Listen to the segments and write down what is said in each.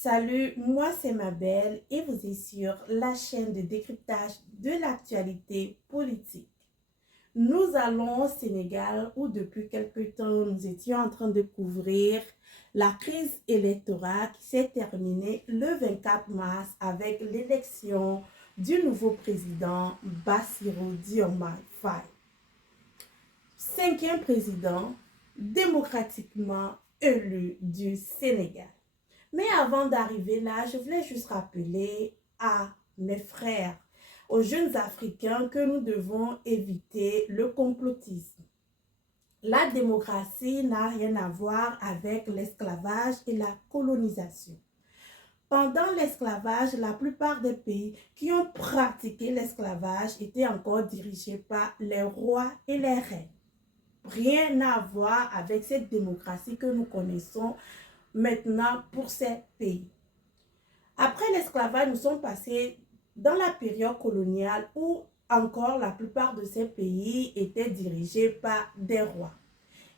Salut, moi c'est Mabel et vous êtes sur la chaîne de décryptage de l'actualité politique. Nous allons au Sénégal où depuis quelque temps nous étions en train de couvrir la crise électorale qui s'est terminée le 24 mars avec l'élection du nouveau président Bassirou Diomaye Faye. Cinquième président démocratiquement élu du Sénégal. Mais avant d'arriver là, je voulais juste rappeler à mes frères, aux jeunes Africains, que nous devons éviter le complotisme. La démocratie n'a rien à voir avec l'esclavage et la colonisation. Pendant l'esclavage, la plupart des pays qui ont pratiqué l'esclavage étaient encore dirigés par les rois et les reines. Rien à voir avec cette démocratie que nous connaissons maintenant pour ces pays. Après l'esclavage, nous sommes passés dans la période coloniale où encore la plupart de ces pays étaient dirigés par des rois.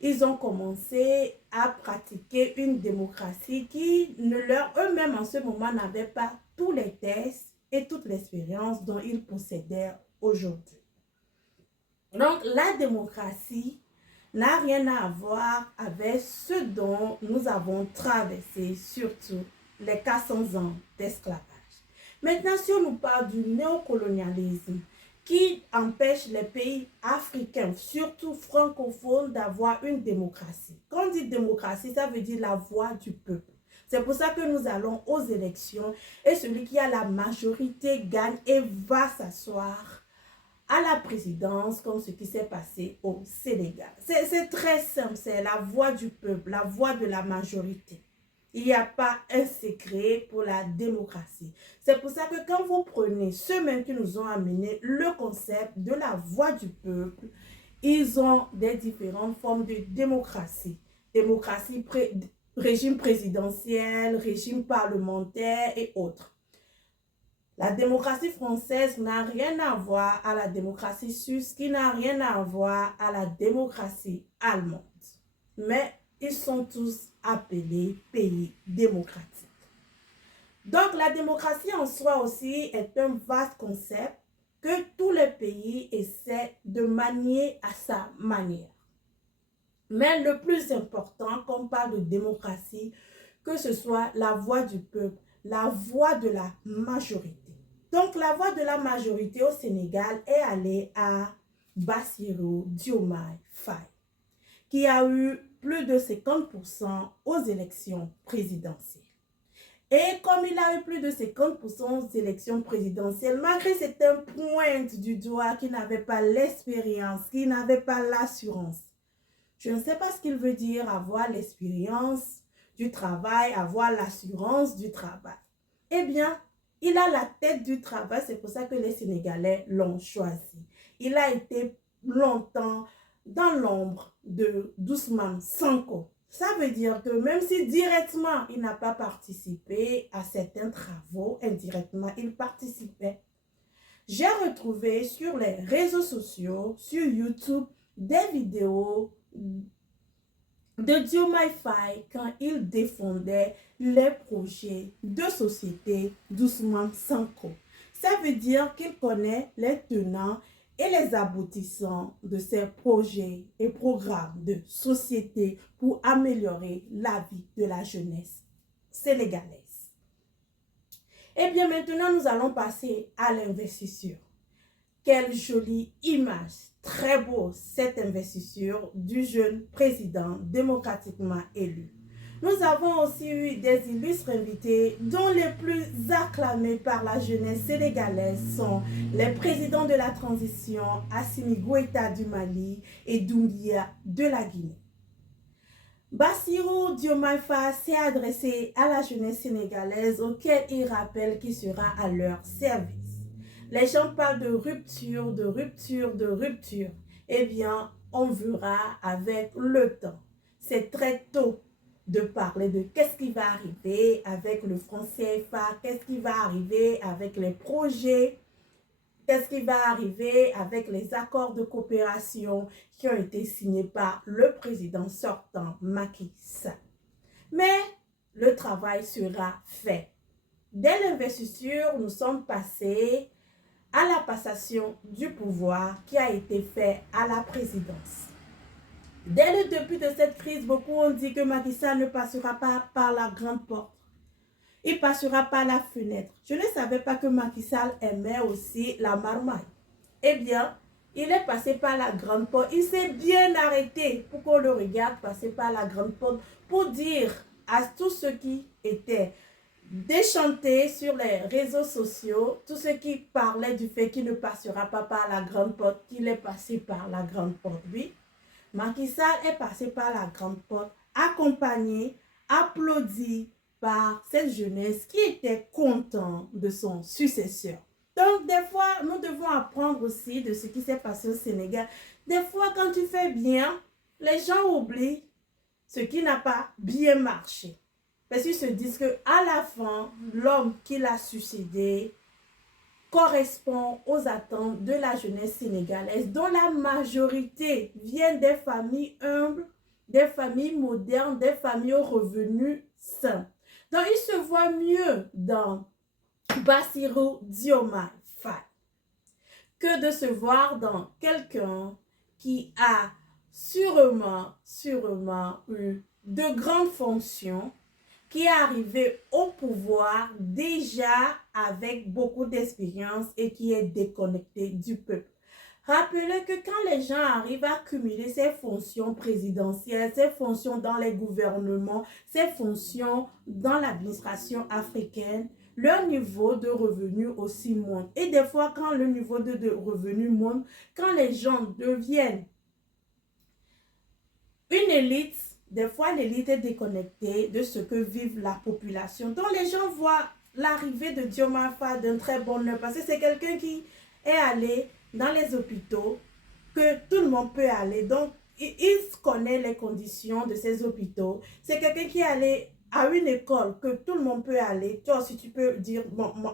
Ils ont commencé à pratiquer une démocratie qui eux-mêmes en ce moment n'avaient pas tous les tests et toute l'expérience dont ils possédaient aujourd'hui. Donc la démocratie n'a rien à voir avec ce dont nous avons traversé, surtout les 400 ans d'esclavage. Maintenant, si on nous parle du néocolonialisme qui empêche les pays africains, surtout francophones, d'avoir une démocratie. Quand on dit démocratie, ça veut dire la voix du peuple. C'est pour ça que nous allons aux élections et celui qui a la majorité gagne et va s'asseoir à la présidence, comme ce qui s'est passé au Sénégal. C'est très simple, c'est la voix du peuple, la voix de la majorité. Il n'y a pas un secret pour la démocratie. C'est pour ça que quand vous prenez ceux mêmes qui nous ont amené le concept de la voix du peuple, ils ont des différentes formes de démocratie. Démocratie, régime présidentiel, régime parlementaire et autres. La démocratie française n'a rien à voir à la démocratie suisse, qui n'a rien à voir à la démocratie allemande. Mais ils sont tous appelés pays démocratiques. Donc la démocratie en soi aussi est un vaste concept que tous les pays essaient de manier à sa manière. Mais le plus important, quand on parle de démocratie, que ce soit la voix du peuple, la voix de la majorité. Donc, la voix de la majorité au Sénégal est allée à Bassirou Diomaye Faye, qui a eu plus de 50% aux élections présidentielles. Et comme il a eu plus de 50% aux élections présidentielles, malgré cette pointe du doigt qui n'avait pas l'expérience, qui n'avait pas l'assurance, je ne sais pas ce qu'il veut dire avoir l'expérience du travail, avoir l'assurance du travail. Eh bien, il a la tête du travail, c'est pour ça que les Sénégalais l'ont choisi. Il a été longtemps dans l'ombre de Ousmane Sonko. Ça veut dire que même si directement il n'a pas participé à certains travaux, indirectement il participait. J'ai retrouvé sur les réseaux sociaux, sur YouTube, des vidéos de Diomaye Faye quand il défendait les projets de société d'Ousmane Sonko. Ça veut dire qu'il connaît les tenants et les aboutissants de ces projets et programmes de société pour améliorer la vie de la jeunesse sénégalaise. Et bien maintenant, nous allons passer à l'investiture. Quelle jolie image, très beau cette investiture du jeune président démocratiquement élu. Nous avons aussi eu des illustres invités dont les plus acclamés par la jeunesse sénégalaise sont les présidents de la transition Assimi Goïta du Mali et Doumbouya de la Guinée. Bassirou Diomaye Faye s'est adressé à la jeunesse sénégalaise auquel il rappelle qu'il sera à leur service. Les gens parlent de rupture, de rupture, de rupture. Eh bien, on verra avec le temps. C'est très tôt de parler de qu'est-ce qui va arriver avec le franc CFA, qu'est-ce qui va arriver avec les projets, qu'est-ce qui va arriver avec les accords de coopération qui ont été signés par le président sortant Macky Sall. Mais le travail sera fait. Dès l'investiture, nous sommes passés à la passation du pouvoir qui a été fait à la présidence. Dès le début de cette crise, beaucoup ont dit que Macky Sall ne passera pas par la grande porte. Il passera par la fenêtre. Je ne savais pas que Macky Sall aimait aussi la marmaille. Eh bien, il est passé par la grande porte. Il s'est bien arrêté pour qu'on le regarde passer par la grande porte pour dire à tous ceux qui étaient déchantés sur les réseaux sociaux, tous ceux qui parlaient du fait qu'il ne passera pas par la grande porte, qu'il est passé par la grande porte. Oui, Macky Sall est passé par la grande porte, accompagné, applaudi par cette jeunesse qui était content de son successeur. Donc, des fois, nous devons apprendre aussi de ce qui s'est passé au Sénégal. Des fois, quand tu fais bien, les gens oublient ce qui n'a pas bien marché. Parce qu'ils se disent qu'à la fin, l'homme qui l'a succédé correspond aux attentes de la jeunesse sénégalaise, dont la majorité viennent des familles humbles, des familles modernes, des familles aux revenus sains. Donc, il se voit mieux dans Bassirou Diomaye Faye que de se voir dans quelqu'un qui a sûrement eu de grandes fonctions, qui est arrivé au pouvoir déjà avec beaucoup d'expérience et qui est déconnecté du peuple. Rappelez que quand les gens arrivent à cumuler ces fonctions présidentielles, ces fonctions dans les gouvernements, ces fonctions dans l'administration africaine, leur niveau de revenu aussi monte. Et des fois, quand le niveau de revenu monte, quand les gens deviennent une élite, des fois l'élite est déconnectée de ce que vive la population. Donc les gens voient l'arrivée de Diomaye Faye d'un très bon œil parce que c'est quelqu'un qui est allé dans les hôpitaux que tout le monde peut aller. Donc il connaît les conditions de ces hôpitaux. C'est quelqu'un qui est allé à une école que tout le monde peut aller. Toi aussi tu peux dire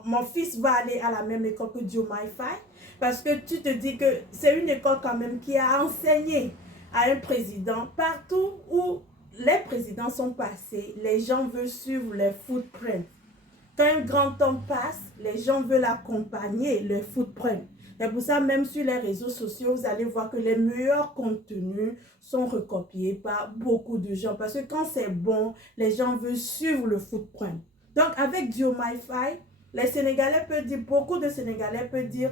mon fils va aller à la même école que Diomaye Faye parce que tu te dis que c'est une école quand même qui a enseigné à un président. Partout où les présidents sont passés, les gens veulent suivre les footprints. Quand un grand homme passe, les gens veulent accompagner les footprints. C'est pour ça, même sur les réseaux sociaux, vous allez voir que les meilleurs contenus sont recopiés par beaucoup de gens. Parce que quand c'est bon, les gens veulent suivre le footprint. Donc, avec Diomaye Faye, les Sénégalais peuvent dire, beaucoup de Sénégalais peuvent dire,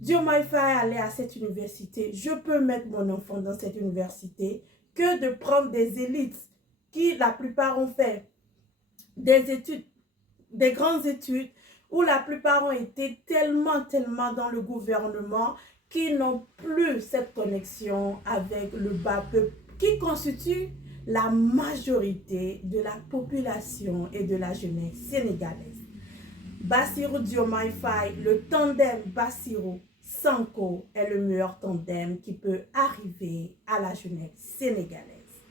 Diomaye Faye allait à cette université, je peux mettre mon enfant dans cette université, que de prendre des élites qui, la plupart, ont fait des études, des grandes études, où la plupart ont été tellement dans le gouvernement qu'ils n'ont plus cette connexion avec le bas peuple qui constitue la majorité de la population et de la jeunesse sénégalaise. Bassirou Diomaye Faye, le tandem Bassirou-Sanko est le meilleur tandem qui peut arriver à la jeunesse sénégalaise.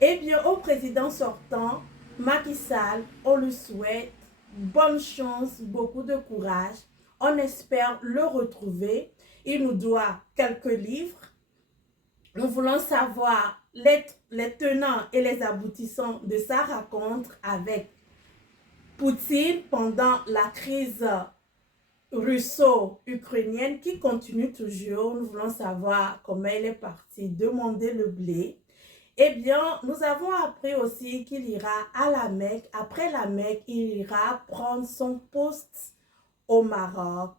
Eh bien, au président sortant, Macky Sall, on lui souhaite bonne chance, beaucoup de courage. On espère le retrouver. Il nous doit quelques livres. Nous voulons savoir les tenants et les aboutissants de sa rencontre avec Poutine pendant la crise russo-ukrainienne qui continue toujours. Nous voulons savoir comment il est parti demander le blé. Eh bien, nous avons appris aussi qu'il ira à la Mecque. Après la Mecque, il ira prendre son poste au Maroc,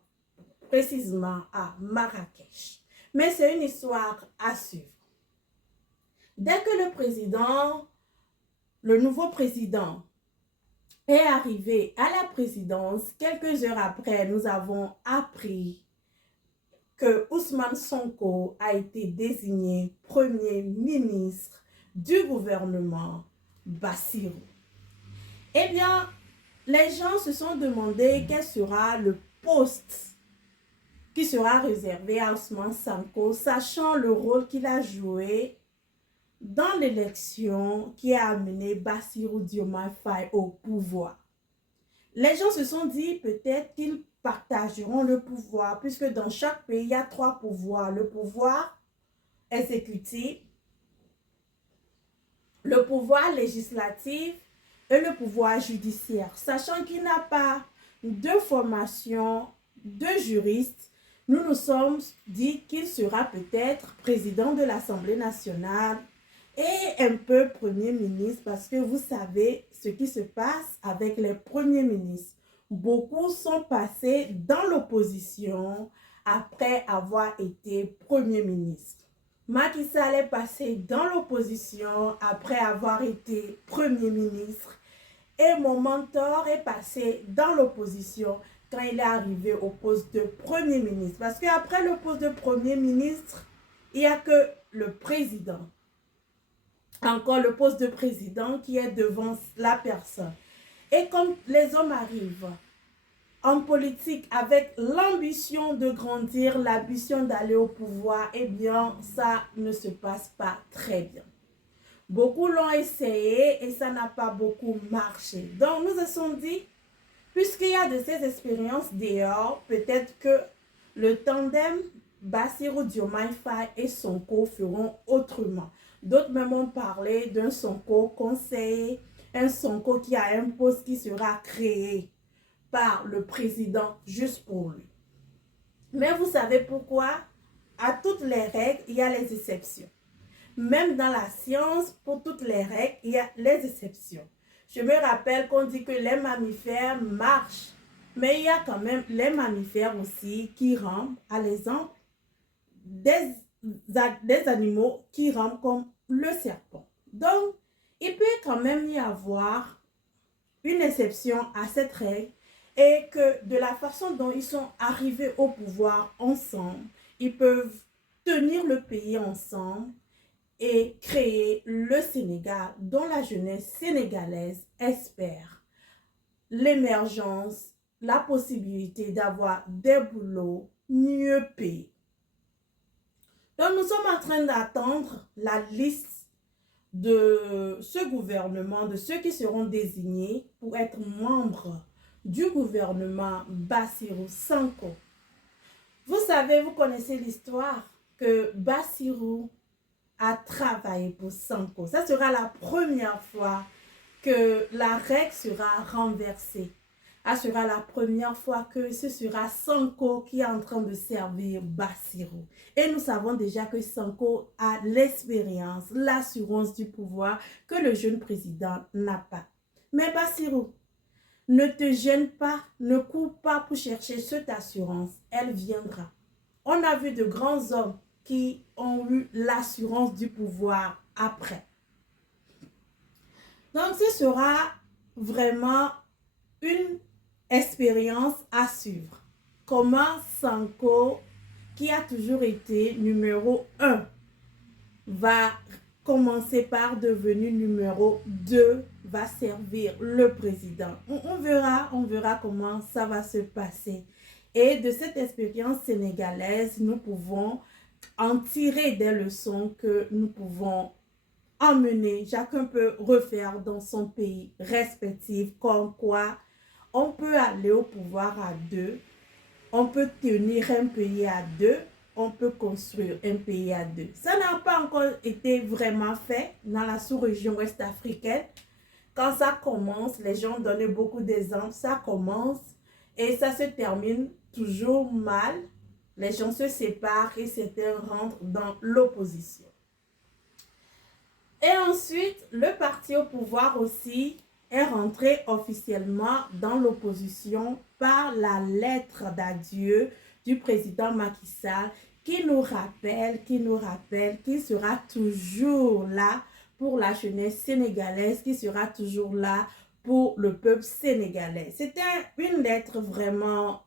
précisément à Marrakech. Mais c'est une histoire à suivre. Dès que le nouveau président est arrivé à la présidence, quelques heures après, nous avons appris que Ousmane Sonko a été désigné premier ministre du gouvernement Bassirou. Eh bien, les gens se sont demandé quel sera le poste qui sera réservé à Ousmane Sonko, sachant le rôle qu'il a joué dans l'élection qui a amené Bassirou Diomaye Faye au pouvoir. Les gens se sont dit peut-être qu'ils partageront le pouvoir, puisque dans chaque pays, il y a 3 pouvoirs. Le pouvoir exécutif, le pouvoir législatif et le pouvoir judiciaire, sachant qu'il n'a pas de formation de juriste. Nous nous sommes dit qu'il sera peut-être président de l'Assemblée nationale et un peu premier ministre, parce que vous savez ce qui se passe avec les premiers ministres. Beaucoup sont passés dans l'opposition après avoir été premier ministre. Macky Sall est passé dans l'opposition après avoir été premier ministre et mon mentor est passé dans l'opposition quand il est arrivé au poste de premier ministre. Parce qu'après le poste de premier ministre, il n'y a que le président. Encore le poste de président qui est devant la personne. Et comme les hommes arrivent en politique avec l'ambition de grandir, l'ambition d'aller au pouvoir, eh bien, ça ne se passe pas très bien. Beaucoup l'ont essayé et ça n'a pas beaucoup marché. Donc, nous nous sommes dit, puisqu'il y a de ces expériences dehors, peut-être que le tandem Bassirou Diomaye Faye et Sonko feront autrement. D'autres même ont parlé d'un Sonko conseiller, un Sonko qui a un poste qui sera créé par le président juste pour lui. Mais vous savez pourquoi? À toutes les règles, il y a les exceptions. Même dans la science, pour toutes les règles, il y a les exceptions. Je me rappelle qu'on dit que les mammifères marchent, mais il y a quand même les mammifères aussi qui rampent, à l'exemple des animaux qui rampent comme le serpent. Donc, il peut quand même y avoir une exception à cette règle et que de la façon dont ils sont arrivés au pouvoir ensemble, ils peuvent tenir le pays ensemble et créer le Sénégal dont la jeunesse sénégalaise espère l'émergence, la possibilité d'avoir des boulots mieux payés. Donc nous sommes en train d'attendre la liste de ce gouvernement, de ceux qui seront désignés pour être membres du gouvernement Bassirou Sonko. Vous savez, vous connaissez l'histoire que Bassirou a travaillé pour Sonko. Ça sera la première fois que la règle sera renversée. Ça sera la première fois que ce sera Sonko qui est en train de servir Bassirou. Et nous savons déjà que Sonko a l'expérience, l'assurance du pouvoir que le jeune président n'a pas. Mais Bassirou, ne te gêne pas, ne cours pas pour chercher cette assurance. Elle viendra. On a vu de grands hommes qui ont eu l'assurance du pouvoir après. Donc, ce sera vraiment une expérience à suivre. Comment Sonko, qui a toujours été numéro 1, va commencer par devenir numéro 2, va servir le président. On verra comment ça va se passer. Et de cette expérience sénégalaise, nous pouvons en tirer des leçons que nous pouvons emmener. Chacun peut refaire dans son pays respectif, comme quoi on peut aller au pouvoir à deux, on peut tenir un pays à deux, on peut construire un pays à deux. Ça n'a pas encore été vraiment fait dans la sous-région ouest-africaine. Quand ça commence, les gens donnent beaucoup d'exemples, ça commence et ça se termine toujours mal. Les gens se séparent et certains rentrent dans l'opposition. Et ensuite, le parti au pouvoir aussi est rentré officiellement dans l'opposition par la lettre d'adieu du président Macky Sall qui nous rappelle qu'il sera toujours là pour la jeunesse sénégalaise, qui sera toujours là pour le peuple sénégalais. C'était une lettre vraiment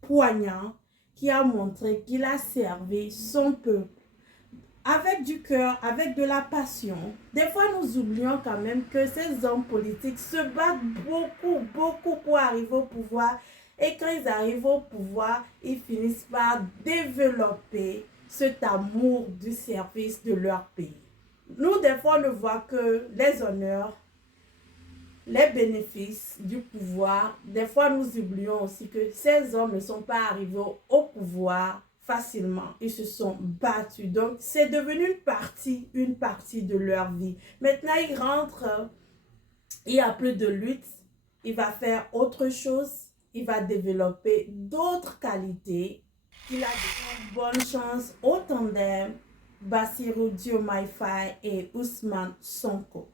poignante qui a montré qu'il a servi son peuple avec du cœur, avec de la passion. Des fois, nous oublions quand même que ces hommes politiques se battent beaucoup pour arriver au pouvoir. Et quand ils arrivent au pouvoir, ils finissent par développer cet amour du service de leur pays. Nous, des fois, on ne voit que les honneurs, les bénéfices du pouvoir. Des fois, nous oublions aussi que ces hommes ne sont pas arrivés au pouvoir facilement. Ils se sont battus. Donc, c'est devenu une partie de leur vie. Maintenant, ils rentrent il n'y a plus de lutte, il va faire autre chose, il va développer d'autres qualités. Il a de bonnes chances au tandem Bassirou Diomaye Faye et Ousmane Sonko.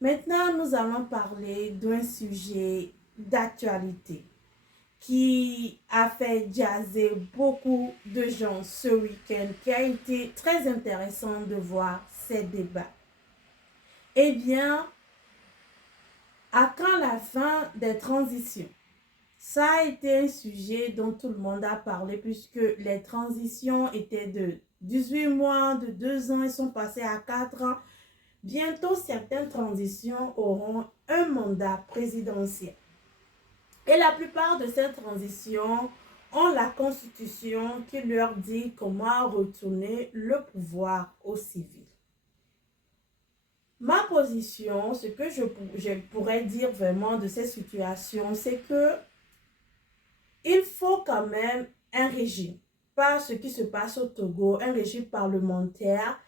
Maintenant, nous allons parler d'un sujet d'actualité qui a fait jaser beaucoup de gens ce week-end, qui a été très intéressant de voir ces débats. Eh bien, à quand la fin des transitions? Ça a été un sujet dont tout le monde a parlé puisque les transitions étaient de 18 mois, de 2 ans, elles sont passées à 4 ans. Bientôt, certaines transitions auront un mandat présidentiel. Et la plupart de ces transitions ont la constitution qui leur dit comment retourner le pouvoir aux civils. Ma position, ce que je pourrais dire vraiment de ces situations, c'est que il faut quand même un régime, pas ce qui se passe au Togo, un régime parlementaire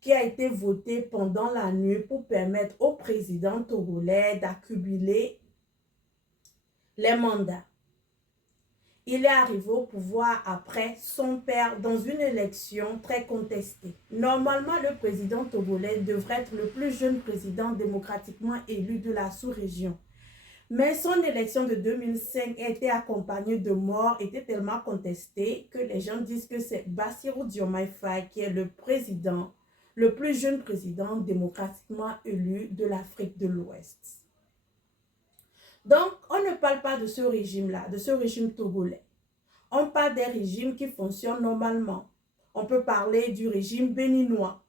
qui a été voté pendant la nuit pour permettre au président togolais d'accumuler les mandats. Il est arrivé au pouvoir après son père dans une élection très contestée. Normalement, le président togolais devrait être le plus jeune président démocratiquement élu de la sous-région. Mais son élection de 2005 a été accompagnée de morts, était tellement contestée que les gens disent que c'est Bassirou Diomaye Faye qui est le président, le plus jeune président démocratiquement élu de l'Afrique de l'Ouest. Donc, on ne parle pas de ce régime-là, de ce régime togolais. On parle des régimes qui fonctionnent normalement. On peut parler du régime béninois,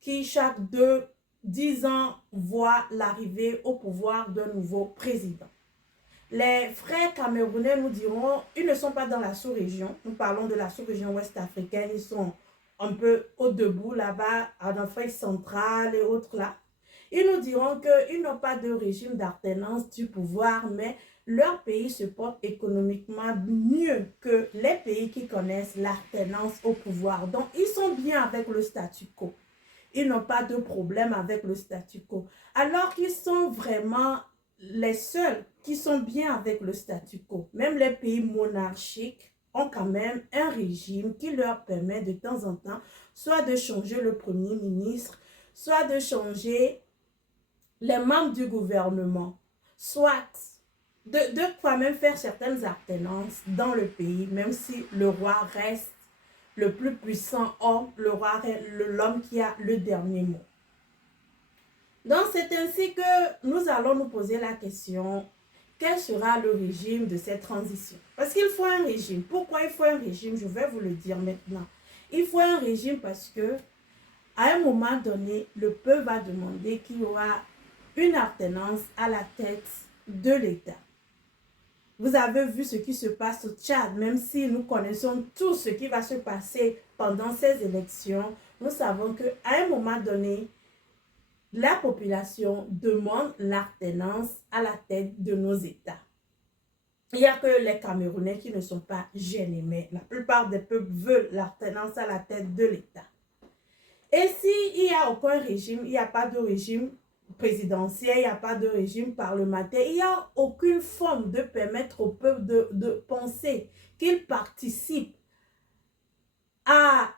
qui chaque 10 ans voit l'arrivée au pouvoir d'un nouveau président. Les frères camerounais nous diront, ils ne sont pas dans la sous-région. Nous parlons de la sous-région ouest africaine. Ils sont un peu au debout là-bas, en Afrique centrale et autres là. Ils nous diront qu'ils n'ont pas de régime d'alternance du pouvoir, mais leur pays se porte économiquement mieux que les pays qui connaissent l'alternance au pouvoir. Donc, ils sont bien avec le statu quo. Ils n'ont pas de problème avec le statu quo. Alors qu'ils sont vraiment les seuls qui sont bien avec le statu quo. Même les pays monarchiques ont quand même un régime qui leur permet de temps en temps soit de changer le premier ministre, soit de changer les membres du gouvernement, soit de quand même faire certaines alternances dans le pays, même si le roi reste le plus puissant homme, le roi est l'homme qui a le dernier mot. Donc c'est ainsi que nous allons nous poser la question, quel sera le régime de cette transition? Parce qu'il faut un régime. Pourquoi il faut un régime? Je vais vous le dire maintenant. Il faut un régime parce que à un moment donné, le peuple va demander qu'il y aura une alternance à la tête de l'État. Vous avez vu ce qui se passe au Tchad, même si nous connaissons tout ce qui va se passer pendant ces élections, nous savons qu'à un moment donné, la population demande l'alternance à la tête de nos États. Il n'y a que les Camerounais qui ne sont pas gênés, mais la plupart des peuples veulent l'alternance à la tête de l'État. Et s'il n'y a aucun régime, il n'y a pas de régime présidentiel, il n'y a pas de régime parlementaire, il n'y a aucune forme de permettre au peuple de penser qu'il participe à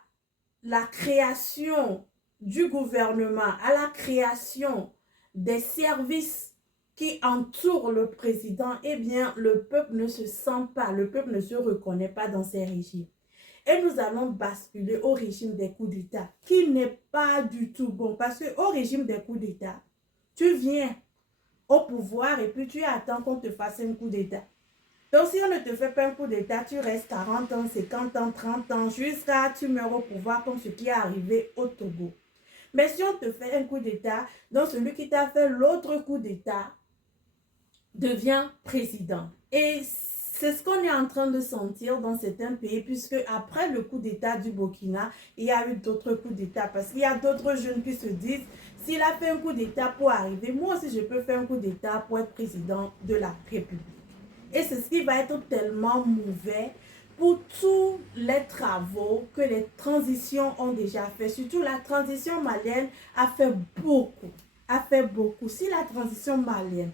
la création du gouvernement, à la création des services qui entourent le président. Eh bien, le peuple ne se sent pas, le peuple ne se reconnaît pas dans ces régimes. Et nous allons basculer au régime des coups d'État, qui n'est pas du tout bon. Parce qu'au régime des coups d'État, tu viens au pouvoir et puis tu attends qu'on te fasse un coup d'État. Donc, si on ne te fait pas un coup d'État, tu restes 40 ans, 50 ans, 30 ans, jusqu'à tu meurs au pouvoir comme ce qui est arrivé au Togo. Mais si on te fait un coup d'État, donc celui qui t'a fait l'autre coup d'État devient président. Et c'est ce qu'on est en train de sentir dans certains pays, puisque après le coup d'État du Burkina, il y a eu d'autres coups d'État. Parce qu'il y a d'autres jeunes qui se disent, s'il a fait un coup d'État pour arriver, moi aussi je peux faire un coup d'État pour être président de la République. Et c'est ce qui va être tellement mauvais pour tous les travaux que les transitions ont déjà fait. Surtout la transition malienne a fait beaucoup. a fait beaucoup. Si la transition malienne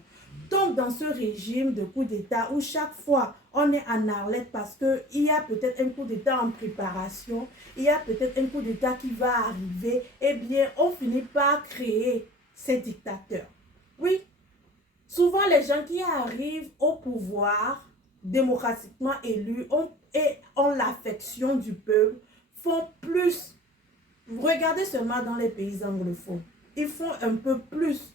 tombe dans ce régime de coup d'État où chaque fois on est en arlette parce qu'il y a peut-être un coup d'État en préparation, il y a peut-être un coup d'État qui va arriver, eh bien, on finit par créer ces dictateurs. Oui, souvent les gens qui arrivent au pouvoir démocratiquement élus et ont l'affection du peuple font plus. Regardez seulement dans les pays anglophones. Ils font un peu plus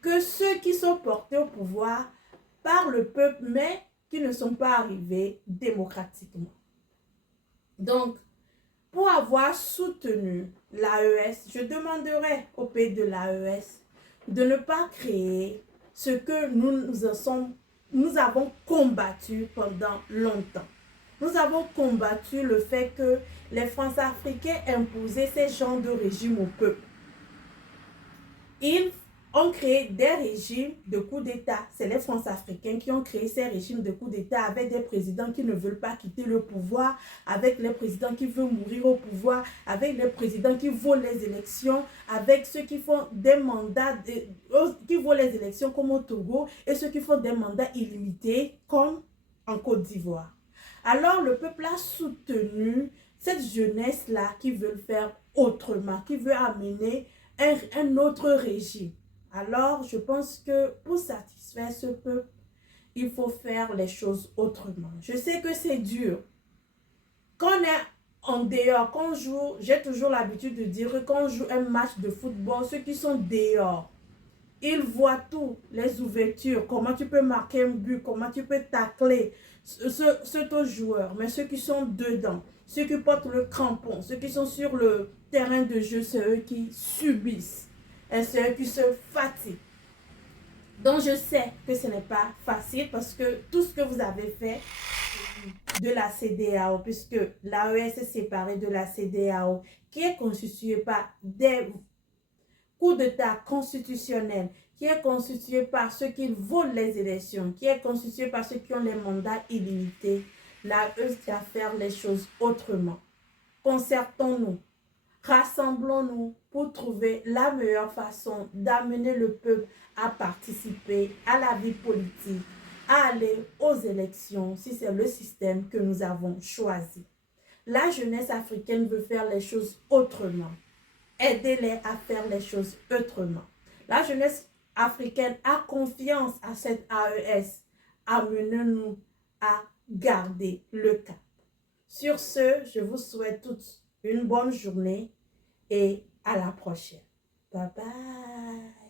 que ceux qui sont portés au pouvoir par le peuple, mais qui ne sont pas arrivés démocratiquement. Donc, pour avoir soutenu l'AES, je demanderai au pays de l'AES de ne pas créer ce que nous avons combattu pendant longtemps. Nous avons combattu le fait que les Français-Africains imposaient ces genres de régimes au peuple. Ils ont créé des régimes de coup d'État. C'est les Français-Africains qui ont créé ces régimes de coup d'État avec des présidents qui ne veulent pas quitter le pouvoir, avec les présidents qui veulent mourir au pouvoir, avec les présidents qui volent les élections, avec ceux qui font des mandats, qui volent les élections comme au Togo et ceux qui font des mandats illimités comme en Côte d'Ivoire. Alors le peuple a soutenu cette jeunesse-là qui veut faire autrement, qui veut amener un autre régime. Alors, je pense que pour satisfaire ce peuple, il faut faire les choses autrement. Je sais que c'est dur. Quand on est en dehors, quand on joue, j'ai toujours l'habitude de dire que quand on joue un match de football, ceux qui sont dehors, ils voient tout, les ouvertures, comment tu peux marquer un but, comment tu peux tacler ce joueur. Mais ceux qui sont dedans, ceux qui portent le crampon, ceux qui sont sur le terrain de jeu, c'est eux qui subissent. Et c'est eux qui se fatiguent. Donc je sais que ce n'est pas facile parce que tout ce que vous avez fait de la CEDEAO, puisque l'AES est séparée de la CEDEAO, qui est constituée par des coup d'État constitutionnel, qui est constitué par ceux qui volent les élections, qui est constitué par ceux qui ont les mandats illimités, l'AES doit faire les choses autrement. Concertons-nous, rassemblons-nous pour trouver la meilleure façon d'amener le peuple à participer à la vie politique, à aller aux élections, si c'est le système que nous avons choisi. La jeunesse africaine veut faire les choses autrement. Aidez-les à faire les choses autrement. La jeunesse africaine a confiance à cette AES. Amenez-nous à garder le cap. Sur ce, je vous souhaite toutes une bonne journée et à la prochaine. Bye bye.